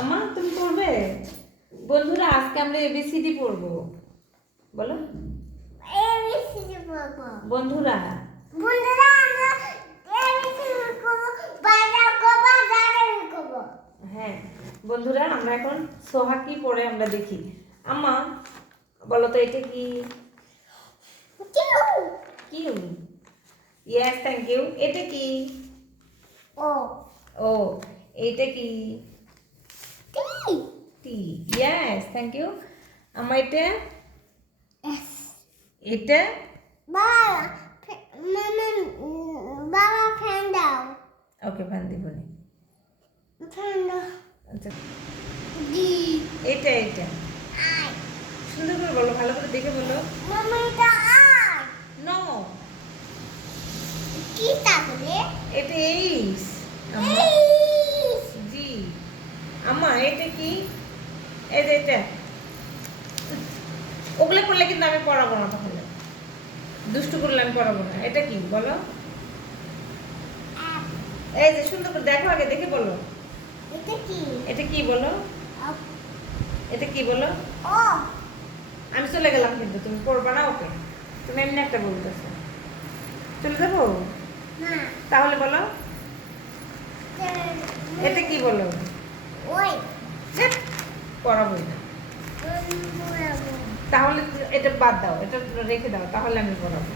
আমা তুমি পড়বে? বন্ধুরা আজকে আমরা এবিসিডি পড়বো। বলো এবিসিডি পড়বো। বন্ধুরা বন্ধুরা আমরা এবিসিডি পড়বো, বাজার করবো, জারি করবো। হ্যাঁ বন্ধুরা আমরা এখন সোহা কি পড়ে আমরা দেখি। আমা বলো তো এটা কি? Q Q. Yes thank you. এটা কি? O O. এটা কি? T T. Yes thank you. আমা এটা? এস এটা? বাবা মামা বাবা ফ্যান দাও, ওকে ফ্যান দিব নি। ফ্যান দাও। আচ্ছা ডি এটা এটা আই সুন্দর করে বলো, ভালো করে দেখে বলো। মামা এটা আই নো কি তাহলে? এটা এইস। এইস জি। আমা এটা কি? এই যে এটা। ওগুলো করলে কিন্তু আমি পড়াবো না, তাহলে দুষ্টু করলে আমি পড়াবো না। এটা কি বলো? অ্যাপ এই যে সুন্দর করে দেখো, আগে দেখে বলো। এটা কি? এটা কি বলো? আপ এটা কি বলো? ও আমি চলে গেলাম কিন্তু তুমি পড়বা না। ওকে তুমি এমনি একটা বলতেছো, চলে যাবো? না তাহলে বলো এটা কি বলো? ওই ধ্যাৎ, পড়াবোই না। বলবো তাহলে এটা বাদ দাও, এটা রেখে দাও, তাহলে আমি পড়াবো।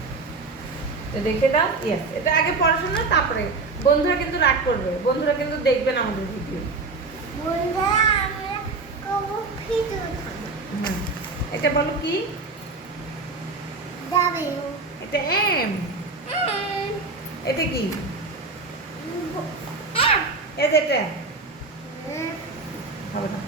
তো রেখে দাও। ইয়েস, এটা আগে পড়াশোনা, তারপরে বন্ধুরা কিন্তু রাগ করবে, বন্ধুরা কিন্তু দেখবেন আমাদের ভিডিও। বন্ধুরা আমরা কবু ভিডিও খাবো। হুম। এটা বলো কি? ডাব্লিউ এটা এম। এম এটা কি? এফ এটা হবে না।